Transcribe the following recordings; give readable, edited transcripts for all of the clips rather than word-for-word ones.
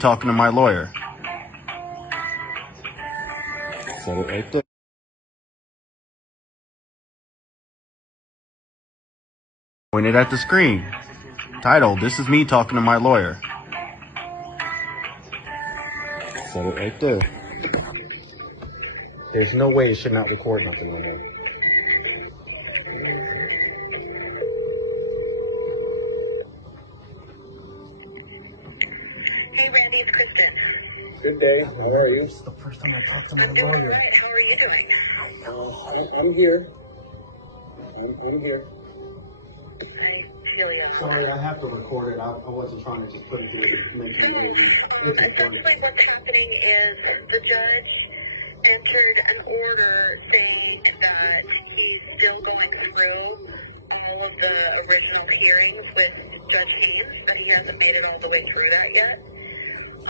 Talking to my lawyer. Set it right there. Point it at the screen. Title, this is me talking to my lawyer. Set it right there. There's no way it should not record nothing like that. Hey Randy, it's Kristen. Good day. How are you? This is the first time I talked to my I'm doing lawyer. alright. How are you doing? I'm here. I'm here. I feel you. Sorry, I have to record it. I wasn't trying to just put it through to make you know. It's important. Essentially what's happening is the judge entered an order saying that he's still going through all of the original hearings with Judge Hayes, but he hasn't made it all the way through that yet.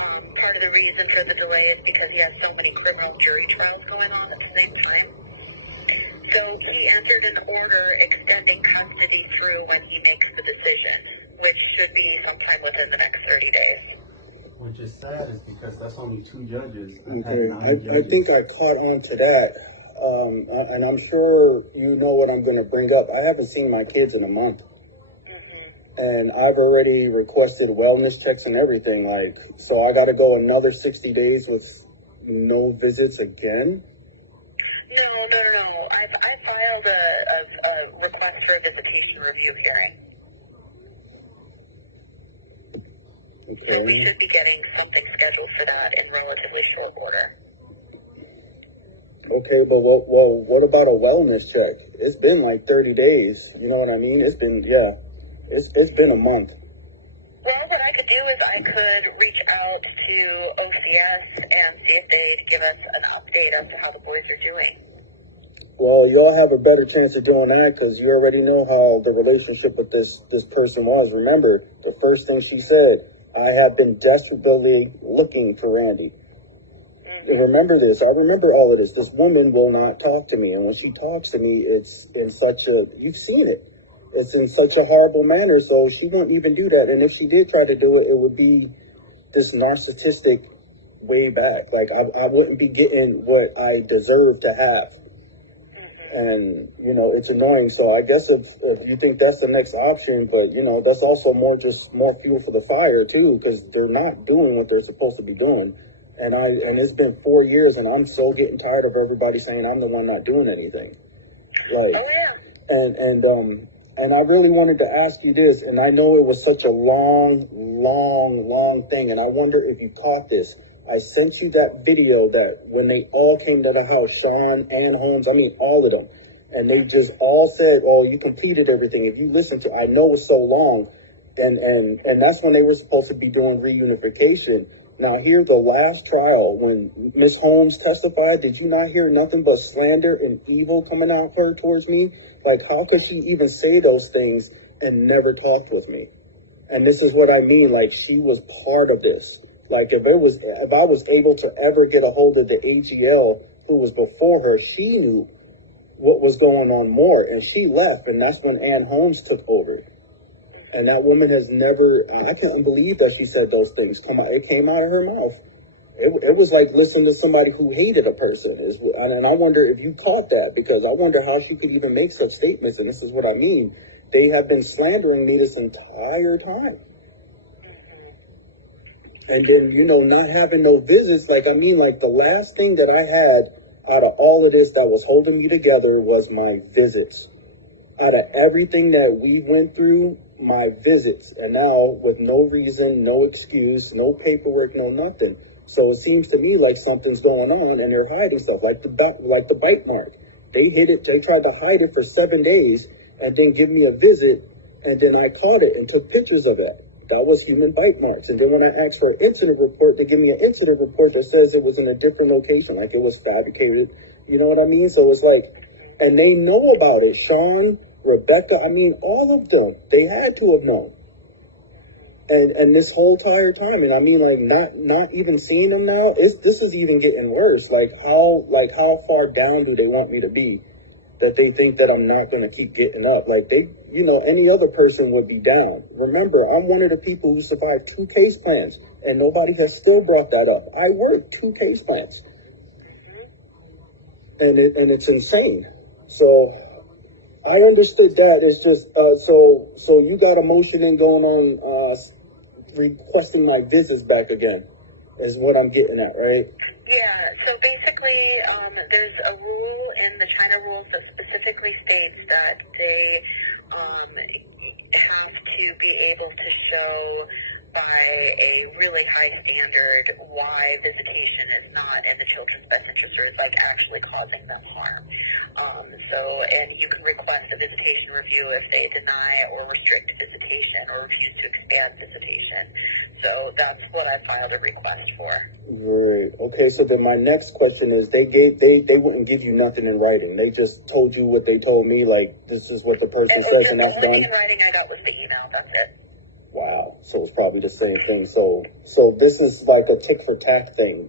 Part of the reason for the delay is because he has so many criminal jury trials going on at the same time. So he entered an order extending custody through when he makes the decision, which should be sometime within the next 30 days. Which is sad is because that's only 2 judges. Okay. I think I caught on to that. And I'm sure you know what I'm going to bring up. I haven't seen my kids in a month. And I've already requested wellness checks and everything. So I got to go another 60 days with no visits again? No. I filed a request for a visitation review hearing. Okay. So we should be getting something scheduled for that in relatively short order. Okay, but what about a wellness check? It's been like 30 days. You know what I mean? It's been a month. Well, what I could do is I could reach out to OCS and see if they'd give us an update as to how the boys are doing. Well, y'all have a better chance of doing that because you already know how the relationship with this person was. Remember, the first thing she said, I have been desperately looking for Randy. And remember this. I remember all of this. This woman will not talk to me. And when she talks to me, it's in such a, you've seen it. It's in such a horrible manner. So she won't even do that. And if she did try to do it, it would be this narcissistic way back. Like I wouldn't be getting what I deserve to have. And, you know, it's annoying. So I guess if you think that's the next option, but, you know, that's also more fuel for the fire, too, because they're not doing what they're supposed to be doing. And it's been 4 years, and I'm so getting tired of everybody saying I'm the one not doing anything. Like, and I really wanted to ask you this, and I know it was such a long thing, and I wonder if you caught this. I sent you that video that when they all came to the house, Sean, Ann Holmes, I mean, all of them. And they just all said, oh, you completed everything. If you listen to, I know it's so long. And that's when they were supposed to be doing reunification. Now, here, the last trial, when Miss Holmes testified, did you not hear nothing but slander and evil coming out of her towards me? Like, how could she even say those things and never talk with me? And this is what I mean, like, she was part of this. Like, if I was able to ever get a hold of the AGL who was before her, she knew what was going on more, and she left, and that's when Ann Holmes took over. And that woman has never, I can't believe that she said those things. It came out of her mouth. It was like listening to somebody who hated a person. And I wonder if you caught that, because I wonder how she could even make such statements, and this is what I mean. They have been slandering me this entire time. And then, you know, not having no visits, like the last thing that I had out of all of this that was holding me together was my visits. Out of everything that we went through, my visits. And now, with no reason, no excuse, no paperwork, no nothing. So it seems to me like something's going on, and they're hiding stuff, like the bite mark. They tried to hide it for 7 days, and then give me a visit, and then I caught it and took pictures of it. That was human bite marks. And then when I asked for an incident report, they give me an incident report that says it was in a different location, like it was fabricated. You know what I mean? So it's like, and they know about it. Sean, Rebecca, I mean, all of them, they had to have known. And this whole entire time, and I mean, like, not even seeing them now, this is even getting worse. Like how far down do they want me to be? That they think that I'm not going to keep getting up. Like any other person would be down. Remember, I'm one of the people who survived 2 case plans. and nobody has still brought that up. I worked 2 case plants, and it's insane. So I understood that. It's just so you got a motion in going on requesting my visits back again, is what I'm getting at, right? Yeah, so basically, there's a rule in the China rules that specifically states that they have to be able to show by a really high standard why visitation is not in the children's best interest or is like actually causing them harm. And you can request a visitation review if they deny or restrict visitation or refuse to expand visitation. So that's what I filed a request for. Right. Okay. So then my next question is, they wouldn't give you nothing in writing. They just told you what they told me, like this is what the person says, and that's done. In writing, I got was the email. That's it. Wow. So it's probably the same thing. So this is like a tick for tack thing.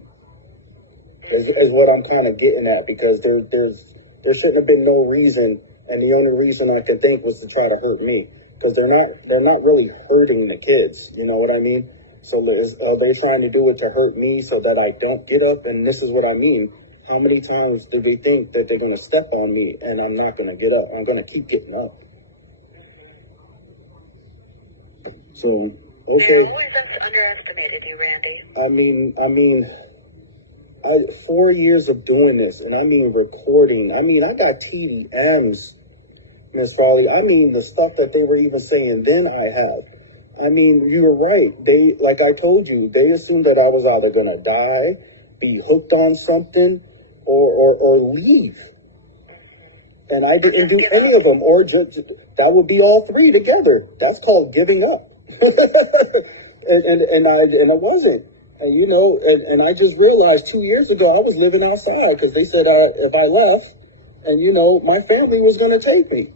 Is what I'm kind of getting at, because there shouldn't have been no reason, and the only reason I can think was to try to hurt me, because they're not really hurting the kids. You know what I mean? So they're trying to do it to hurt me so that I don't get up, and this is what I mean. How many times do they think that they're going to step on me and I'm not going to get up? I'm going to keep getting up. So, okay. You always underestimated you, Randy. I mean, 4 years of doing this, and I mean recording. I mean, I got TDMs, Miss Dolly. I mean, the stuff that they were even saying then I have. I mean, you were right. They, like I told you, they assumed that I was either going to die, be hooked on something, or leave. And I didn't do any of them, or just, that would be all 3 together. That's called giving up. and I wasn't. And, you know, and I just realized 2 years ago I was living outside, because they said if I left, and you know, my family was going to take me.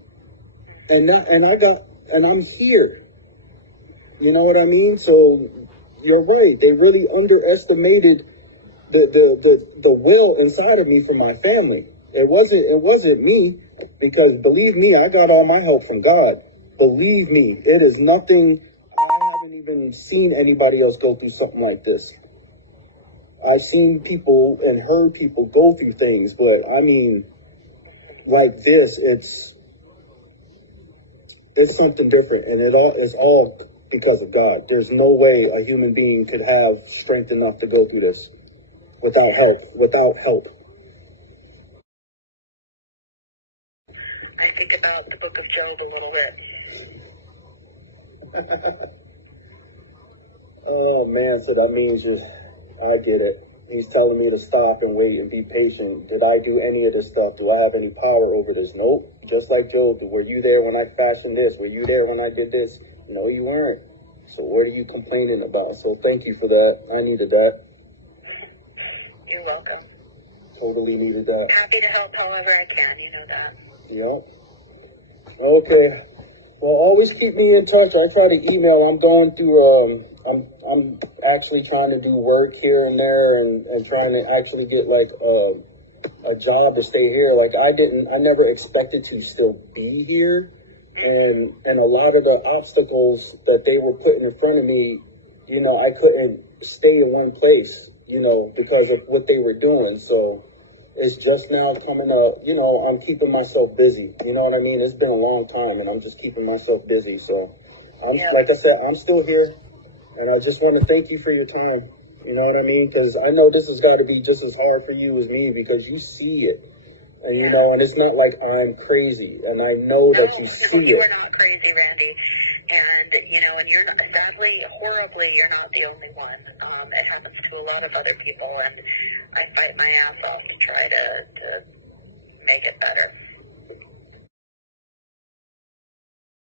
And I'm here. You know what I mean? So you're right. They really underestimated the will inside of me from my family. It wasn't me, because believe me, I got all my help from God. Believe me, it is nothing. I haven't even seen anybody else go through something like this. I've seen people and heard people go through things, but I mean, like this, it's something different, and it's all because of God. There's no way a human being could have strength enough to go through this without help. I think about the book of Job a little bit. Oh man, so that means I get it. He's telling me to stop and wait and be patient. Did I do any of this stuff? Do I have any power over this? Nope. Just like Job, were you there when I fashioned this? Were you there when I did this? No, you weren't. So what are you complaining about? So thank you for that. I needed that. You're welcome. Totally needed that. Happy to help however I can, you know that. Yep. Okay. Well, always keep me in touch. I try to email. I'm going through, I'm actually trying to do work here and there, and trying to actually get like a job to stay here. Like I never expected to still be here. And a lot of the obstacles that they were putting in front of me, you know, I couldn't stay in one place, you know, because of what they were doing. So it's just now coming up, you know, I'm keeping myself busy. You know what I mean? It's been a long time, and I'm just keeping myself busy. So like I said, I'm still here, and I just want to thank you for your time. You know what I mean? Because I know this has got to be just as hard for you as me, because you see it. And, you know, and it's not like I'm crazy, and I know that you see it. You're not crazy, Randy. And, you know, and you're not, sadly, horribly, you're not the only one. It happens to a lot of other people, and I fight my ass off to try to make it better.